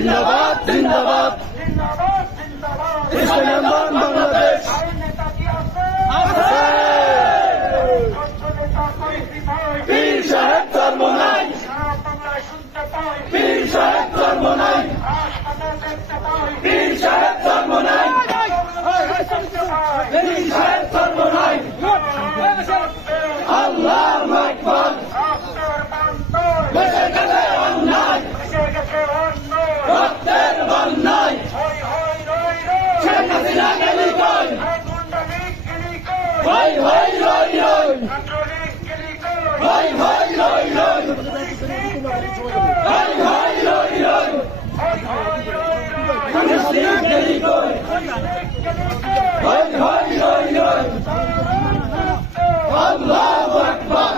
জিন্দাবাদ জিন্দাবাদ ইসলামী আন্দোলন বাংলাদেশ পীর সাহেব ধর্ম নাই, পীর সাহেব ধর্ম নাই, পীর সাহেব ধর্ম নাই, পীর সাহেব ধর্ম নাই। আল্লাহু আকবার। বেঁচে গেলে অন্যায়, রক্তের বন্যায়, শেখ হাসিনা গেলি কই, ভাই ভাই রই রই, ভাই ভাই রই রই, ভাই ভাই রই রই, শেখ হাসিনা গেলি কই, ভাই ভাই রই রই। আল্লাহু আকবার।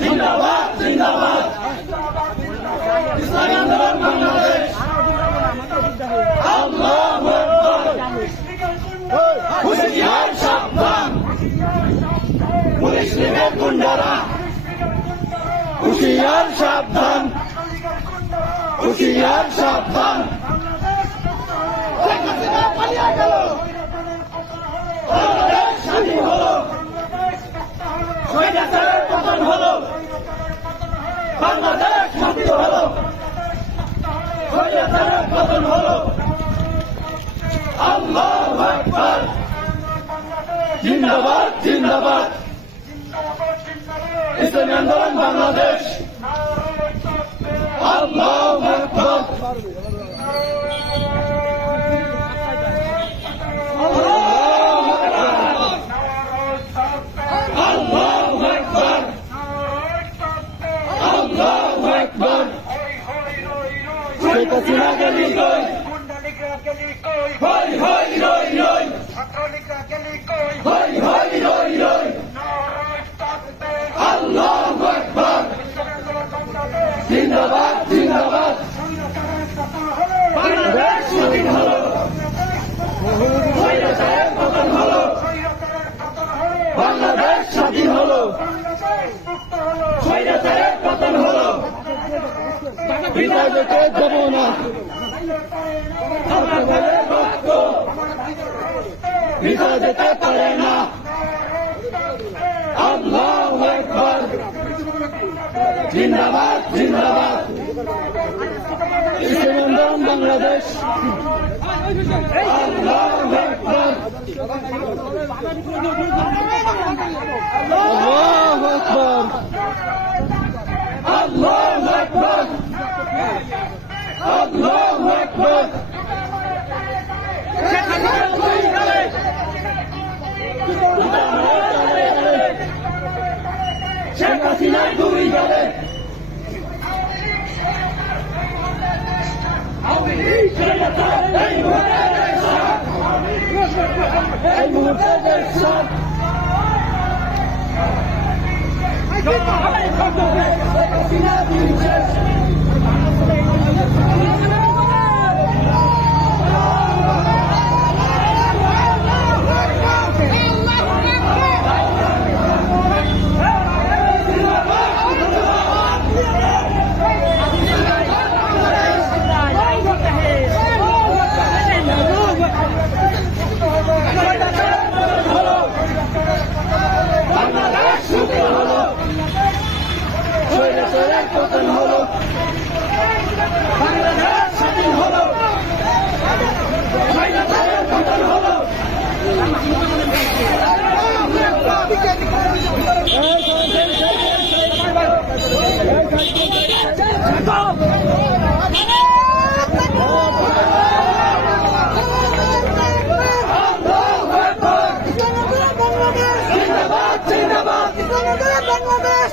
জিন্দাবাদ জিন্দাবাদ ইসলামী আন্দোলন বাংলাদেশ। আল্লাহু আকবার। হুঁশিয়ার সাবধান পুলিশ লীগের গুন্ডারা, হুঁশিয়ার সাবধান, হুঁশিয়ার সাবধান। শেখ হাসিনা পালিয়ে গেল, বাংলাদেশ স্বাধীন হলো, স্বৈরাচারের পতন হলো, বাংলাদেশ মুক্ত হলো, স্বৈরাচারের পতন হলো। আল্লাহু আকবার। জিন্দাবাদ জিন্দাবাদ ইসলামী আন্দোলন বাংলাদেশ। আল্লাহু আকবার। আল্লাহু আকবার। আল্লাহু আকবার। শেখ হাসিনা গেলি কই, হই হই রই রই, হই হই রই রই। আল্লাহু আকবার। জিন্দাবাদ জিন্দাবাদ বাংলাদেশ স্বাধীন হলো, স্বৈরাচারের পতন হলো, বাংলাদেশ স্বাধীন হলো, স্বৈরাচারের পতন হলো। বিদায় যেতে দেব না, আপনাদের বাক্য বিদায় যেতে পারে না। আল্লাহু আকবার। জিন্দাবাদ জিন্দাবাদ ইসলামী আন্দোলন বাংলাদেশ। আল্লাহু আকবার। আল্লাহু আকবার। আল্লাহু আকবার। আল্লাহু আকবার। শেখ হাসিনা দুই গেলে, এই মুহূর্তে দেশ সাথ হাসিনা দিন শেষ। স্বৈরাচারের পতন হলো, বাংলাদেশ স্বাধীন হলো, স্বৈরাচারের পতন হলো।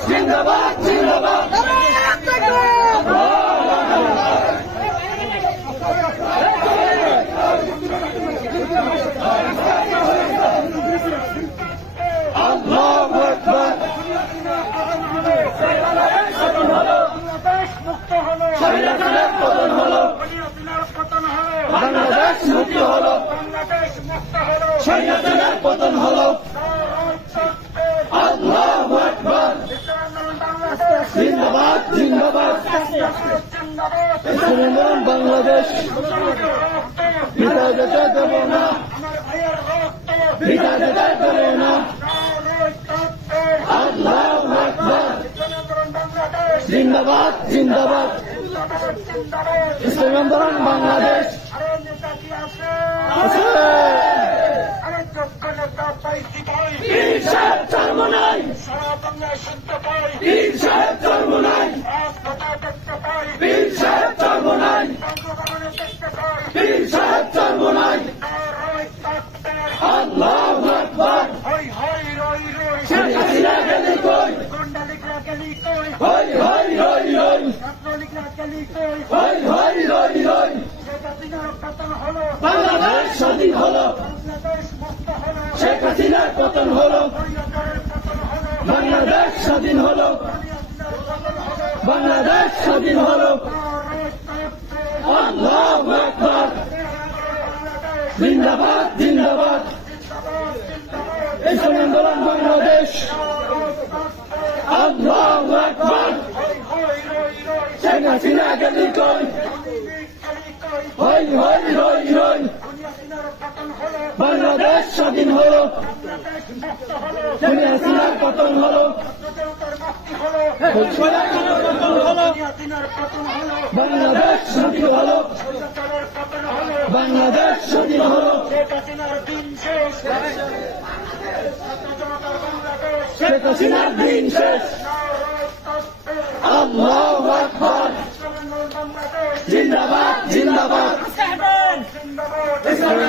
জিন্দাবাদ জিন্দাবাদ আল্লাহু আকবার। স্বৈরাচারের পতন হলো, বাংলাদেশ মুক্ত হলো, স্বৈরাচারের পতন হলো। আল্লাহু আকবার। জিন্দাবাদ জিন্দাবাদ ইসলামী আন্দোলন বাংলাদেশ বিটা যেতে দেব না, বিটা যেতে দেব না। আল্লাহু আকবার, জিন্দাবাদ জিন্দাবাদ, ইসলামী আন্দোলন বাংলাদেশ আছে। পীর সাহেব চর্ম নাই, পীর সাহেব চর্ম নাই, পীর সাহেব চর্ম নাই, পীর সাহেব চর্ম নাই। আল্লাহু আকবার, শেখ হাসিনা গেলি কই, হই হই রই রই, হই হই রই রই। বাংলাদেশ স্বাধীন হলো, শেখ হাসিনার পতন হলো, বাংলাদেশ স্বাধীন হলো, বাংলাদেশ স্বাধীন হলো। আল্লাহু আকবার, জিন্দাবাদ জিন্দাবাদ, ইসলামী আন্দোলন বাংলাদেশ। আল্লাহু আকবার, শেখ হাসিনা গেলি কই, হই হই রই রই। বাংলাদেশ স্বাধীন হলো, শেখ হাসিনার পতন হলো, বাংলাদেশ স্বাধীন হলো, বাংলাদেশ স্বাধীন হলো। শেখ হাসিনার দিন শেষ। আল্লাহু আকবার, জিন্দাবাদ জিন্দাবাদ, ইসলামী